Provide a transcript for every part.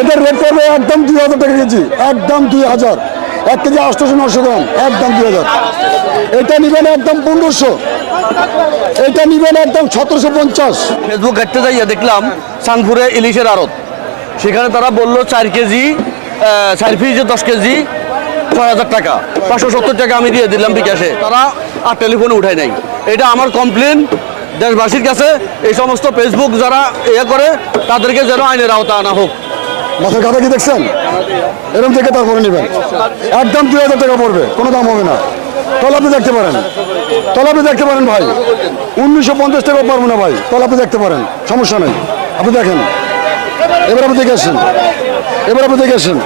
এটার রেট পড়বে একদম দুই হাজার টাকা কেজি, একদম দুই হাজার। এক কেজি আটশোশো নশো গ্রাম, একদম দুই হাজার। এটা নিবেন একদম পনেরোশো। এটা নিবেন একদম সতেরোশো পঞ্চাশ। ফেসবুক ঘাটতে যাইয়া দেখলাম সানপুরে ইলিশের আড়ত। সেখানে তারা বলল, চার কেজি চার পিসে দশ কেজি, ছয় হাজার টাকা। পাঁচশো সত্তর টাকা আমি দিয়ে দিলাম বিকাশে। তারা আর টেলিফোনে উঠায় নাই। এটা আমার কমপ্লেন দেশবাসীর কাছে। এই সমস্ত ফেসবুক যারা ইয়ে করে, তাদেরকে যেন আইনের আওতা আনা হোক। মাছের খাতা কি দেখছেন? এরকম থেকে তারপরে নেবেন। একদম দুই হাজার টাকা পড়বে, কোনো দাম হবে না। তলাপি দেখতে পারেন। তলাপি দেখতে পারেন ভাই। উনিশশো পঞ্চাশ টাকা পারব না ভাই। তলাপি দেখতে পারেন, সমস্যা নেই। আপনি দেখেন। এবার আপনি দেখে আসেন। এবার আপনি দেখে আসেন।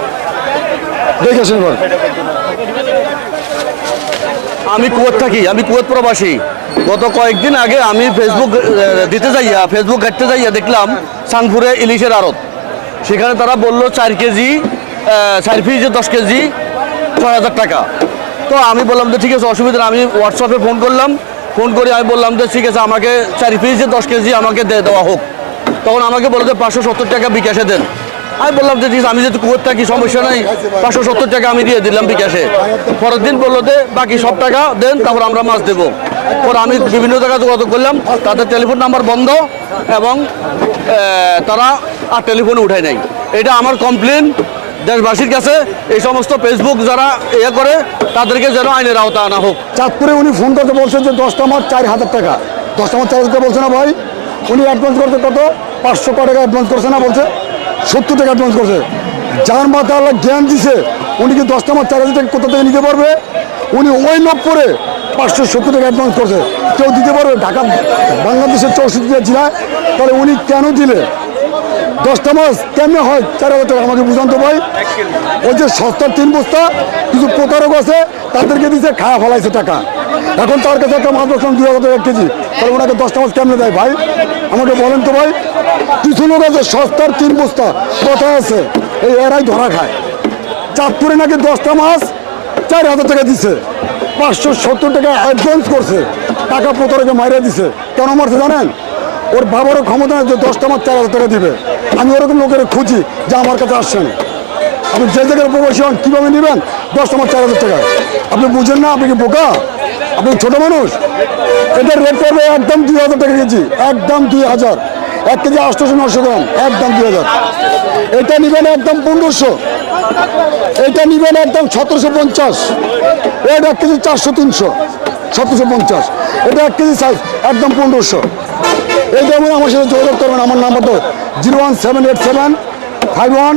দেখে আসেন এবার। আমি কুয়েত থাকি, আমি কুয়েত প্রবাসী। গত কয়েকদিন আগে আমি ফেসবুক দিতে যাইয়া ফেসবুক ঘাটতে যাইয়া দেখলাম সানপুরে ইলিশের আড়ত। সেখানে তারা বলল চার কেজি চার পিসে দশ কেজি, ছয় হাজার টাকা। তো আমি বললাম যে ঠিক আছে, অসুবিধা। আমি হোয়াটসঅ্যাপে ফোন করলাম। ফোন করে আমি বললাম যে ঠিক আছে, আমাকে চার পিসে দশ কেজি আমাকে দেওয়া হোক। তখন আমাকে বলে যে পাঁচশো সত্তর টাকা বিকাশে দেন। আমি বললাম যে আমি যেহেতু কুয়েত থাকি, সমস্যা নেই। পাঁচশো সত্তর টাকা আমি দিয়ে দিলাম বিকাশে। পরের দিন বলল যে, বাকি সব টাকা দেন, তারপর আমরা মাছ দেবো। পরে আমি বিভিন্ন জায়গায় যোগাযোগ করলাম। তাদের টেলিফোন নাম্বার বন্ধ এবং তারা আর টেলিফোনে উঠায় নাই। এটা আমার কমপ্লেন দেশবাসীর কাছে। এই সমস্ত ফেসবুক যারা ইয়ে করে, তাদেরকে যেন আইনের আওতা আনা হোক। চাঁদপুরে উনি ফোন করতে বলছে যে দশটা মাছ চার হাজার টাকা। দশটা মাছ চার হাজার টাকা বলছে না ভাই? উনি অ্যাডভান্স করতে কত? পাঁচশো টাকা অ্যাডভান্স করছে না বলছে? সত্তর টাকা অ্যাডভান্স করছে। যার মাথা আল্লাহ জ্ঞান দিছে, উনি কি দশটা মাছ চার হাজার টাকা কোথা থেকে নিতে পারবে? উনি ওই করে পাঁচশো সত্তর টাকা অ্যাডভান্স করছে। কেউ দিতে পারবে? ঢাকা, বাংলাদেশের চৌষট্টিটা জেলায়। তাহলে উনি কেন দিলে? দশটা মাছ কেমনে হয়? চার হাজার টাকা আমাকে বুঝান তো ভাই। ওই যে সস্তার তিন বস্তা, কিছু প্রতারক আছে, তাদেরকে দিছে খায়া ফলাইছে টাকা। এখন তার কাছে একটা মাছ বসলাম দুই হাজার কেজি। তাহলে ওনাকে দশটা মাছ কেমনে দেয় ভাই? আমাকে বলেন তো ভাই। কিছু লোক আছে, সস্তার তিন বস্তা, কথা আছে, এই এরাই ধরা খায়। চাঁদপুরে নাকি দশটা মাছ চার হাজার টাকা দিছে। পাঁচশো সত্তর টাকা অ্যাডভান্স করছে। টাকা প্রতারকে মাইরে দিছে। কেন মারছে জানেন? ওর বাবারও ক্ষমতা যে দশটা মাছ তেরো টাকা দিবে। আমি ওরকম লোকের খুঁজি যে আমার কাছে আসছেন আপনি যে জায়গায় প্রবাসী হন, কীভাবে নেবেন? দশটা মাছ চার হাজার টাকা। আপনি বুঝেন না, আপনি কি বোকা? আপনি ছোট মানুষ? এটার রেট পড়বে একদম দুই হাজার টাকা কেজি। একদম দুই হাজার। এক কেজি আটশোশো নশো গ্রাম, একদম দুই হাজার। এটা নেবেন একদম পনেরোশো। এটা নেবেন একদম সতেরোশো পঞ্চাশ। এটা এক কেজি চারশো তিনশো। সতেরোশো পঞ্চাশ। এটা এক কেজি সাইজ একদম পনেরোশো। এই যেমন আমার সাথে যোগাযোগ করবেন, আমার নাম্বার তো zero one seven eight seven five one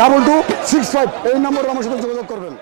double two six five. এই নম্বরে আমার সাথে যোগাযোগ করবেন।